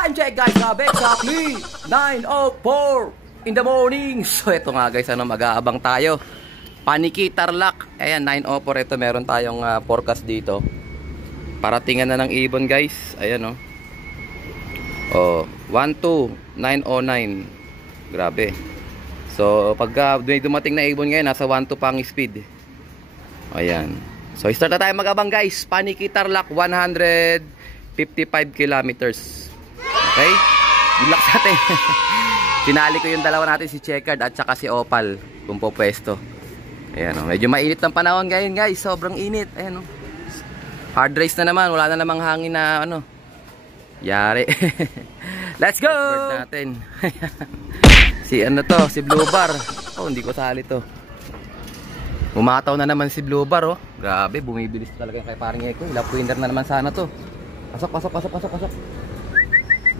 Time check guys, grabe, exactly 9:04 in the morning. So ito nga guys, mag-aabang tayo. Paniki Tarlac. Ayan, 9:04 ito, meron tayong forecast dito. Paratingan na ng ibon guys. Ayan oh. 12, 9:09. Grabe. So pagka dumating na ibon ngayon, nasa 1-2 pang speed. Ayan. So start na tayo mag-abang guys. Paniki Tarlac, 155 kilometers. Okay? Good luck sa atin. Sinali ko yung dalawa natin, si Checkered at saka si Opal, kung po pwesto. Ayan medyo mainit ng panahon ngayon guys. Sobrang init. Ayan hard race na naman. Wala na namang hangin na yari. Let's go! Bird natin. Si si Blue Bar. Hindi ko sali to. Umataw na naman si Blue Bar Grabe, bumibilis talaga kay paring Eko. Lap winner na naman sana to. Pasok.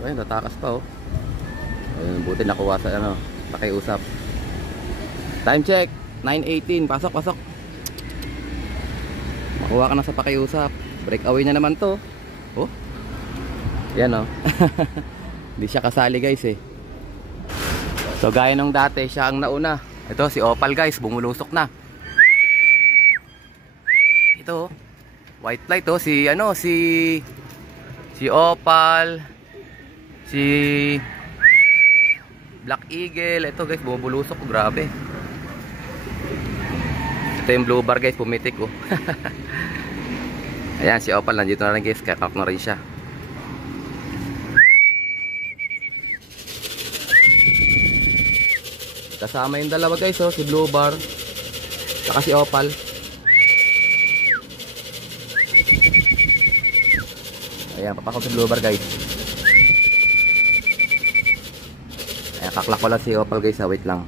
Ayun, tatakas pa Ayun, buti nakuha sa pakiusap. Time check, 9:18. Pasok. Makuha ka na sa pakiusap. Breakaway na naman to. Yan Hindi siya kasali guys So gaya nung dati, siya ang nauna. Ito si Opal guys, bumulusok na. Ito white light si Opal, si Black Eagle. Ito guys, bumubulusok. Grabe. Ito yung Blue Bar guys, pumitik Ayan, si Opal nandito na rin guys, kakak na rin siya. Kasama yung dalawa guys si Blue Bar saka si Opal. Ayan, papakot si Blue Bar guys. Ayan, kaklak ko lang si Opal guys wait lang.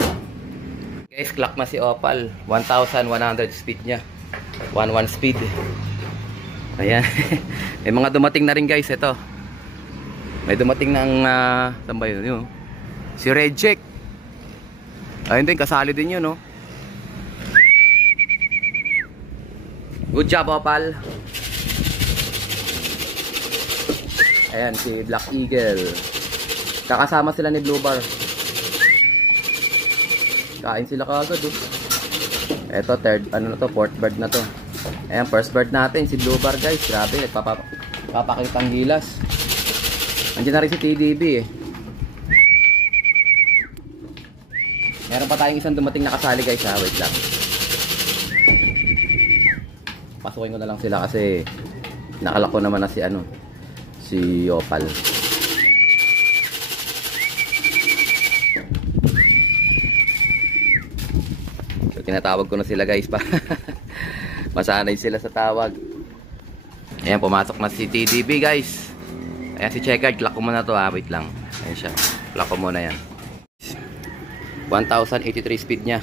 Guys, clock na si Opal, 1,100 speed nya, 11 speed. Ayan. May mga dumating na rin guys. Ito may dumating ng saan ba yun? Si Reject. Ayun din, kasali din yun Good job Opal. Ayan, si Black Eagle. Kakasama sila ni Blue Bar. Kain sila kagad Ito third, fourth bird na to. Ayan, first bird natin, si Blue Bar guys. Grabe, nagpapakitang gilas. Andiyan na rin si TDB Meron pa tayong isang dumating na kasali guys wait lang. Pasukin ko na lang sila kasi nakalako naman na si Opal. So tinatawag ko na sila guys pa. Masanay sila sa tawag. Ayan, pumasok na si TDB guys. Ayan si Checkered, clock ko muna to wait lang. Ayan siya, clock ko muna yan. 1,083 speed nya.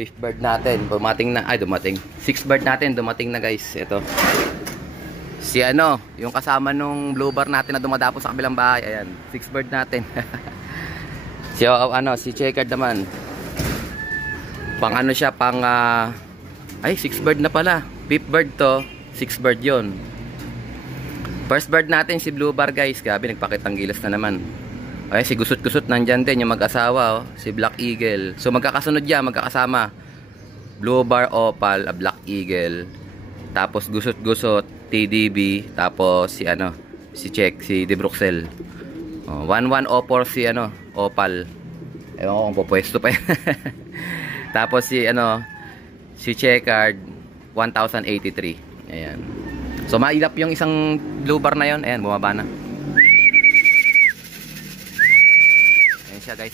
Fifth bird natin dumating. Sixth bird natin dumating na guys. Ito si yung kasama nung Blue Bar natin na dumadapo sa kabilang bahay. Ayan, sixth bird natin. Si Checkered naman pang siya pang sixth bird na pala. Fifth bird to, sixth bird yon. First bird natin si Blue Bar guys. Grabe, nagpakitang gilas na naman. Ay, si Gusot-Gusot nandyan din, yung mag-asawa si Black Eagle. So magkakasunod yan, magkakasama. Blue Bar, Opal, Black Eagle. Tapos Gusot-Gusot, TDB, tapos si De Bruxelles. 1104 si Opal. Ewan ko kung pupwesto pa yan. Tapos si Checkered, 1,083. Ayan. So mailap yung isang Blue Bar na yon. Ayan, bumaba na. Siya guys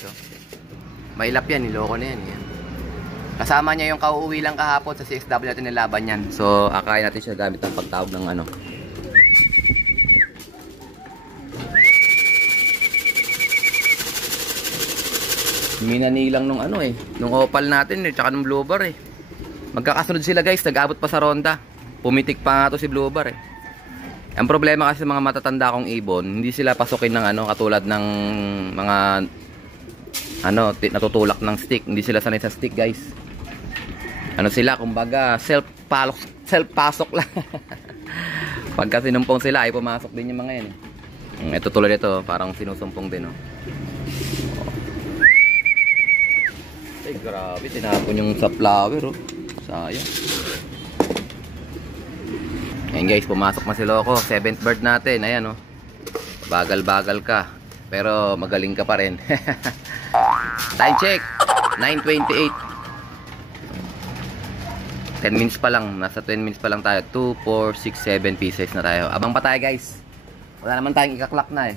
mailap yan, niloko na yan kasama niya yung kauuwi lang kahapon sa CXW natin nilaban yan. So akain natin siya gamit ang pagtawag ng minanilang nung nung Opal natin tsaka nung Blue Bar magkakasunod sila guys, nag-abot pa sa ronda. Pumitik pa nga to si Blue Bar Ang problema kasi sa mga matatanda kong ibon, hindi sila pasukin ng katulad ng mga natutulak ng stick. Hindi sila sanay sa stick guys. Sila kumbaga self pasok lang. Pagka sinumpong sila ay pumasok din yung mga yan Ito tulad ito, parang sinusumpong din, oh. Ay, grabe, tinapon yung sa flower, oh. Sayang. Ayan guys, pumasok na si Loco. 7th bird natin, ayan, oh. Bagal-bagal ka, pero magaling ka pa rin. Time check, 9:28. 10 minutes pa lang, nasa 10 minutes pa lang tayo. 2, 4, 6, 7 pieces na tayo. Abang pa tayo guys. Wala naman tayong ikaklak na eh.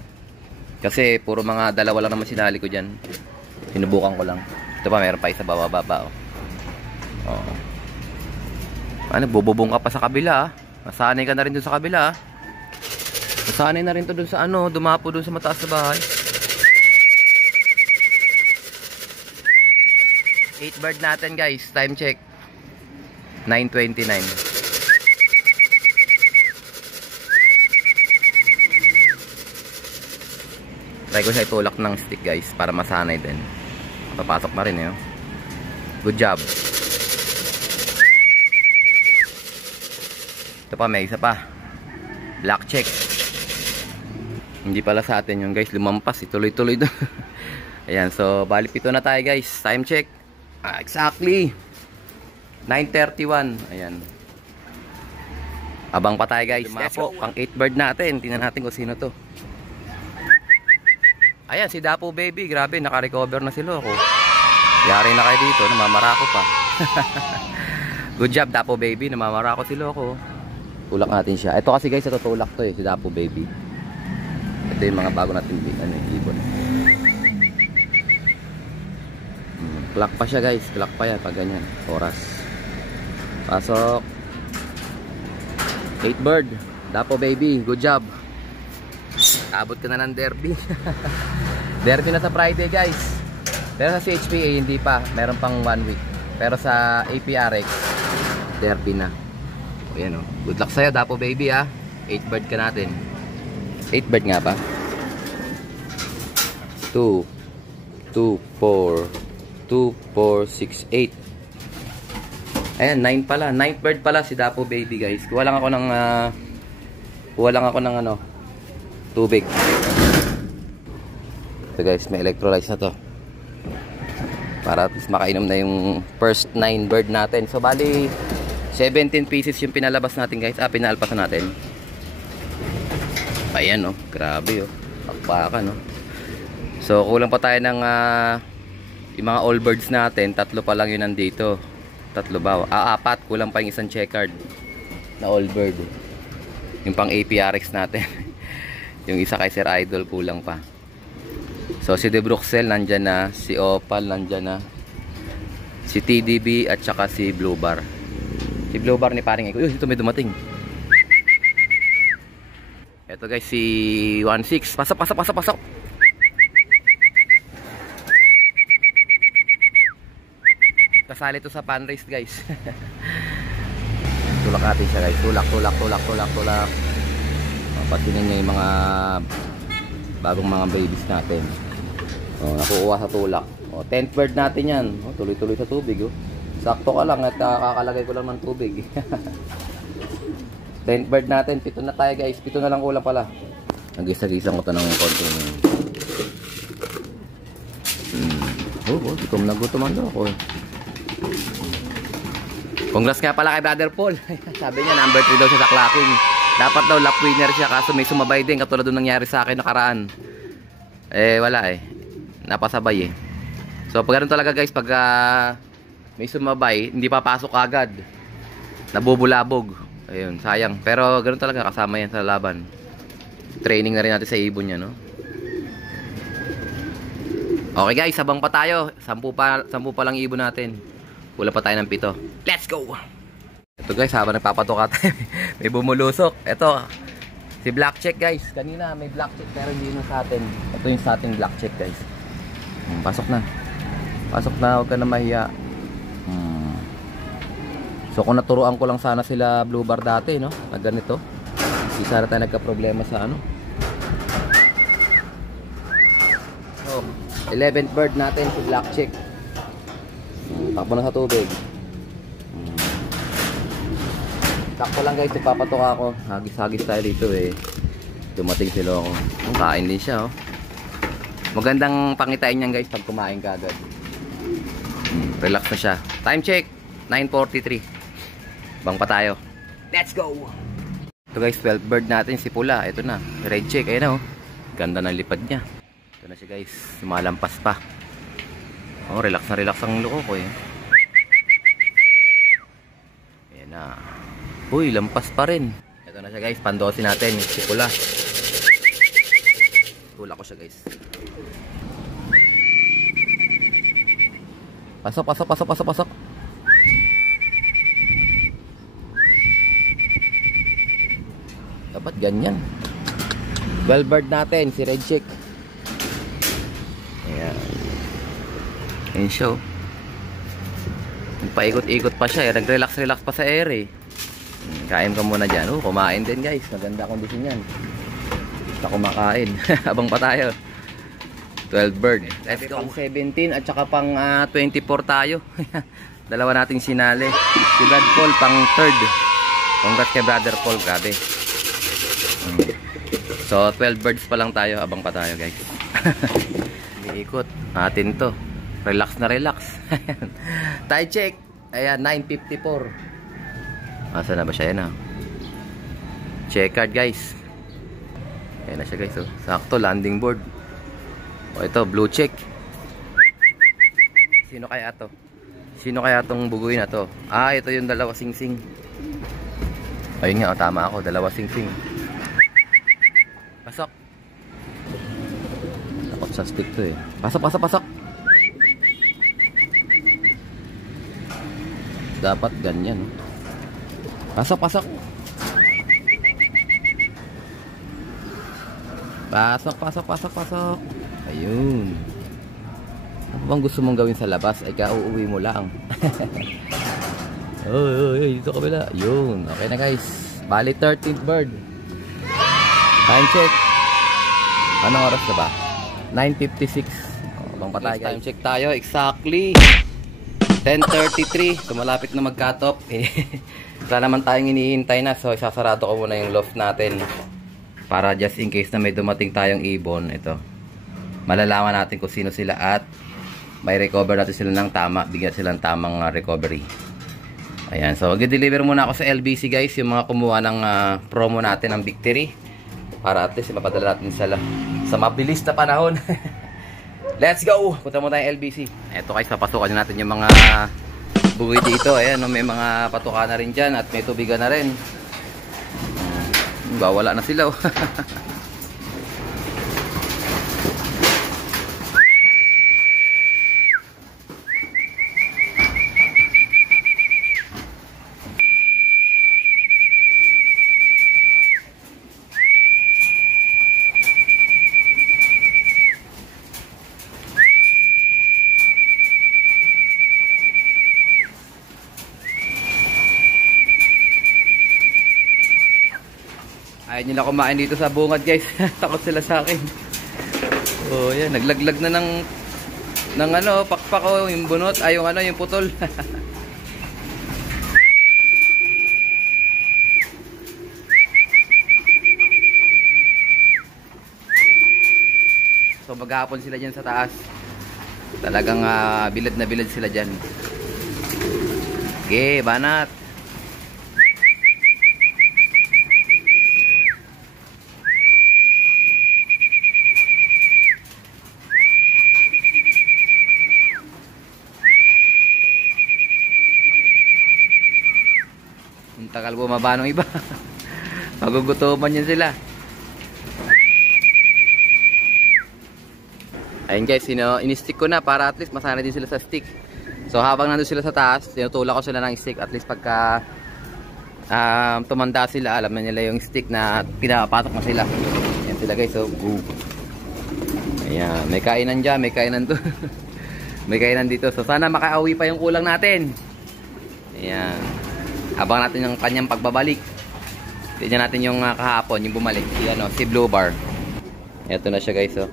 Kasi puro mga dalawa lang naman sinali ko dyan. Sinubukan ko lang. Ito pa, meron pa isa baba-baba, oh. Oh. Ano, bububong ka pa sa kabila, ah. Nasanay ka na rin dun sa kabila, ah. Nasanay na rin to dun sa ano, dumapo dun sa mataas na bahay. 8 bird natin guys, time check 9:29. Try ko siya itulak ng stick guys para masanay din. Papasok na rin eh, oh. Good job. Ito pa, may isa pa. Black check. Hindi pala sa atin yung guys, lumampas, ituloy-tuloy doon. Ayan, so bali 7 na tayo guys. Time check. Exactly 9:31. Ayan. Abang pa tayo guys. Dapo, pang 8 bird natin. Tingnan natin kung sino to. Ayan, si Dapo baby. Grabe, naka-recover na si Loco. Yari na kayo dito, namamarako pa. Good job Dapo baby, namamarako si Loco. Tulak natin siya. Ito kasi guys, ito tulak to eh, si Dapo baby. Ito yung mga bago natin ibon. Clock pa siya guys, clock pa yan pag ganyan, oras. Pasok. 8 bird, Dapo baby, good job. Abot ka na ng derby. Derby na sa Friday guys. Pero sa CHPA hindi pa, meron pang 1 week. Pero sa APRX derby na. Ayan, oh. Good luck sa'yo Dapo baby, ah. 8 bird ka natin. 8 bird nga ba? 2 2, 4 2, 4, 6, 8. Ayan, 9 pala. 9th bird pala si Dapo baby guys. Kuha lang ako ng ano, tubig. Ito guys, may electrolytes na to. Para at least makainom na yung first 9 bird natin. So bali 17 pieces yung pinalabas natin guys. Pinaalpasan natin. Ayan, oh, grabe, oh. Pakpakan, oh. So kulang pa tayo ng yung mga all birds natin. 3 pa lang yun nandito. 3 ba? 4. Kulang pa yung isang checkered na all bird. Yung pang APRX natin. Yung isa kay Sir Idol kulang pa. So si De Bruxelles nandyan na. Si Opal nandyan na. Si TDB at saka si Blue Bar. Si Blue Bar ni paring Eko. Ito may dumating. Ito guys, si 16. Pasok. Kasali to sa pan race guys. Tulak natin siya guys. Tulak. Patinin niya yung mga bagong mga babies natin. Nakukuha sa tulak. 10th bird natin yan. Tuloy-tuloy sa tubig. Sakto ka lang at kakalagay ko lang ng tubig. 10th bird natin. 7 na tayo guys. 7 na lang kulang pala. Nagisa-gisa ko to ng konting. Gutom na gutom ako. Congrats nga pala kay Brother Paul. Sabi niya number 3 daw siya sa clacking. Dapat daw lap winner siya kaso may sumabay din katulad doon nangyari sa akin nakaraan. Wala napasabay So pag ganun talaga guys, pag may sumabay, hindi papasok agad. Nabubulabog. Ayun, sayang. Pero ganun talaga, kasama yan sa laban. Training na rin natin sa ibon niya, no? Okay guys, sabang pa tayo. 10 pa lang ibon natin. Kulang pa tayo ng 7. Let's go! Ito guys, habang nagpapatoka tayo, may bumulusok. Ito, si Black Check guys. Kanina may Black Check pero hindi yung sa atin. Ito yung sa ating Black Check guys. Pasok na. Huwag ka na mahiya. So kung naturuan ko lang sana sila Blue Bar dati, no? Na ganito. Hindi sana tayo nagka-problema sa ano. So, 11th bird natin si Black Check. Takbo na sa tubig. Sakto lang guys, ipapatok ako. Hagis-hagis tayo dito Dumating si Loco. Kain din siya, oh. Magandang pangitain niyan guys pag kumain ka agad. Relax na siya. Time check, 9:43. Bang pa tayo. Let's go! Ito guys, 12 bird natin si Pula. Ito na, red check. Ayan na, oh. Ganda ng lipad niya. Ito na siya guys, lumalampas pa. Oh, relax na relax ang Loco ko, eh. Ayan na. Uy, lampas pa rin. Ito na siya guys, pandosin natin si Pula. Tula ko siya guys. Pasok, pasok, pasok, pasok, pasok. Dapat ganyan. 12 bird natin, si Red Chick. Ayan. Ayan siya, oh. Paikot-ikot pa siya, eh. Nag-relax-relax pa sa air, eh. Kain ka muna dyan. Oh, kumain din guys. Maganda kondisyon yan. Basta kumakain. Abang pa tayo. 12 bird. Let's go. Pang 17 at saka pang 24 tayo. Dalawa nating sinali. Si Brad Paul pang 3rd. Congrats kay Brother Paul. Grabe. So 12 birds pa lang tayo. Abang pa tayo guys. Iikot. Atin to. Relax na relax. Tie check. Ayan 9:54. Asa na ba siya? Yan, check card guys. Ayan na siya guys, oh. Sakto landing board. O ito blue check. Sino kaya to? Sino kaya tong bugoy na to? Ah, ito yung dalawa sing-sing. Ayun nga, oh, tama ako, dalawa sing-sing. Pasok. Takot sa stick to, eh. Pasok, pasok, pasok. Dapat ganyan, oh. Pasok, pasok. Pasok, pasok, pasok, pasok. Ayun. Ano bang gusto mong gawin sa labas? Ay ka-uuwi mo lang. Oy, dito kabila. Ayun. Okay na guys. Bali 13th bird. Time check. Anong oras na ba? 9:56. Bang pa tayo guys. Time check tayo. Exactly 10:33. So malapit na mag-cut off. Wala naman tayong hinihintay na. So isasarado ko muna yung loft natin. Para just in case na may dumating tayong ibon. Ito. Malalaman natin kung sino sila at may recover natin sila ng tama. Bigyan sila ng tamang recovery. Ayan. So mag-deliver muna ako sa LBC guys. Yung mga kumuha ng promo natin ng victory. Para at least mapadala natin sila sa mabilis na panahon. Let's go! Punta muna tayong LBC. Ito guys, papasukan natin yung mga buhay dito. Ayan, may mga patuka na rin dyan at may tubigan na rin. Wala na sila. Ayaw nila kumain dito sa bungad guys. Takot sila sa akin. Oh, yan, naglaglag na ng ano, pakpak ko, yung bunot, ay yung ano, yung putol. So maghapon sila diyan sa taas. Talagang bilad na bilad sila diyan. Okay, banat. Tagal bumaba ng iba. Magugutuman yan sila. Ayun guys, in-stick ko na para at least masanay din sila sa stick. So habang nandun sila sa taas, tinutulak ko sila ng stick. At least pagka tumanda sila, alam na nila yung stick na pinapatok na sila. Ayan sila guys, so go. Ayan, may kainan dyan, may kainan doon. May kainan dito. So sana makauwi pa yung kulang natin. Ayan. Habang natin yung kanyang pagbabalik. Tignan natin yung kahapon, yung bumalik. Si Blue Bar. Ito na siya guys. Oh.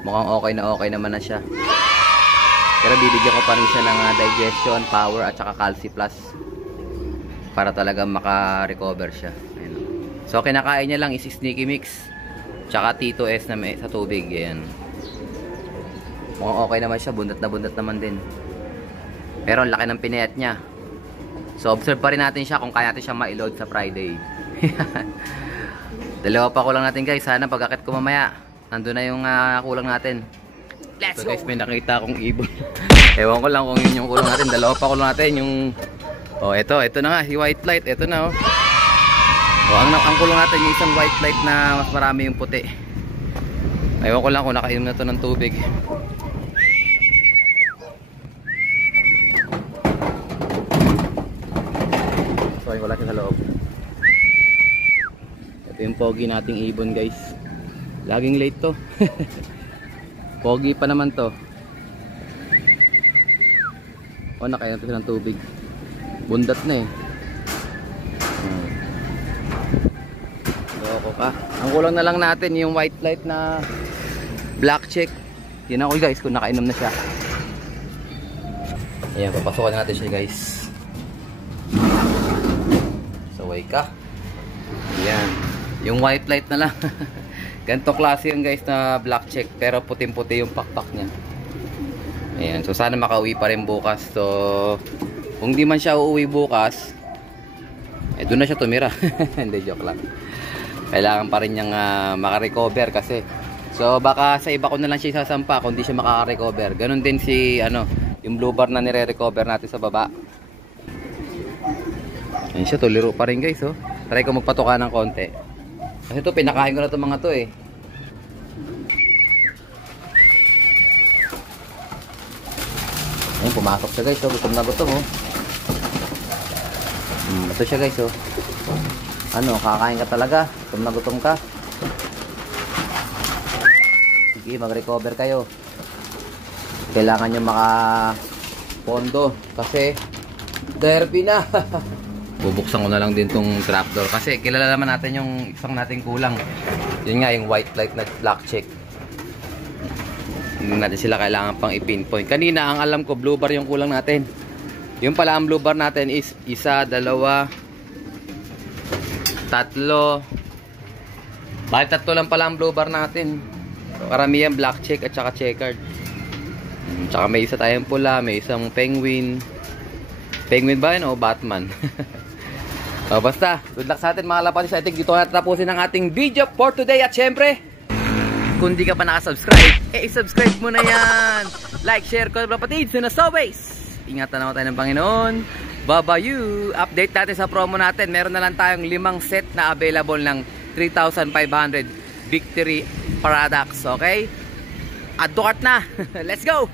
Mukhang okay naman na siya. Pero bibigyan ko pa rin siya ng digestion, power, at saka calci plus. Para talaga maka-recover siya. Ayan. So kinakain niya lang is sneaky mix. Tsaka T2S na may sa tubig. Ayan. Mukhang okay naman siya. Bundat na bundat naman din. Pero ang laki ng pinayat niya. So observe pa rin natin siya kung kaya natin siya ma-load sa Friday. Dalawa pa kulang natin guys. Sana pag-akit ko mamaya, nandun na yung kulang natin. So guys, may nakita akong ibon. Ewan ko lang kung yun yung kulang natin. Dalawa pa kulang natin yung... Oh, ito na nga, si white light. Ito na oh. Oh, ang kulang natin yung isang white light na mas marami yung puti. Ewan ko lang kung nakainom na to ng tubig. So, wala siya sa loob. Ito yung pogi nating ibon guys. Laging late to. Pogi pa naman to. Oh, nakainom pa siya ng tubig. Bundat na eh. Loko ka. Ang kulang na lang natin yung white light na black check. Tingnan ko guys kung nakainom na siya. Ayan, papasokan natin siya guys. Saway ka. Ayan. Yung white light na lang. Ganito klase yung guys na black check. Pero puting-puti yung pakpak niya. Ayan. So sana makauwi pa rin bukas. So kung di man siya uuwi bukas, eh doon na siya tumira. Hindi, joke lang. Kailangan pa rin niyang makarecover kasi. So baka sa iba ko na lang siya isasampa kung di siya makaka-recover. Ganon din si yung blue bar na nire-recover natin sa baba. Ayun siya, tuliro pa rin guys oh. Try ko magpatuka ng konti. Kasi ito pinakain ko na itong mga to eh. Ayun, pumasok siya guys oh. Gutom na gutom oh. Ito siya guys oh. Ano, kakain ka talaga. Gutom na gutom ka. Sige, mag-recover kayo. Kailangan nyo maka-pondo kasi derby na. Bubuksan ko na lang din tong trapdoor kasi kilala naman natin yung isang nating kulang. Yun nga yung white light na black check. Hindi natin sila kailangan pang i-pinpoint. Kanina ang alam ko blue bar yung kulang natin. Yung pala ang blue bar natin is 1, 2, 3. Bali 3 lang pala ang blue bar natin. Karamihan black check at saka checkered. Tsaka may isa tayong pula, may isang penguin. Penguin ba yun o Batman? O basta, good luck sa atin mga lapatis. I think dito na tapusin ang ating video for today. At syempre, kung di ka pa nakasubscribe, subscribe mo na yan. Like, share, comment lapatids. And as always, ingatan naman tayo ng Panginoon. Babayu! Update natin sa promo natin. Meron na lang tayong 5 set na available ng 3,500 Victory products. Okay? Adukat na! Let's go!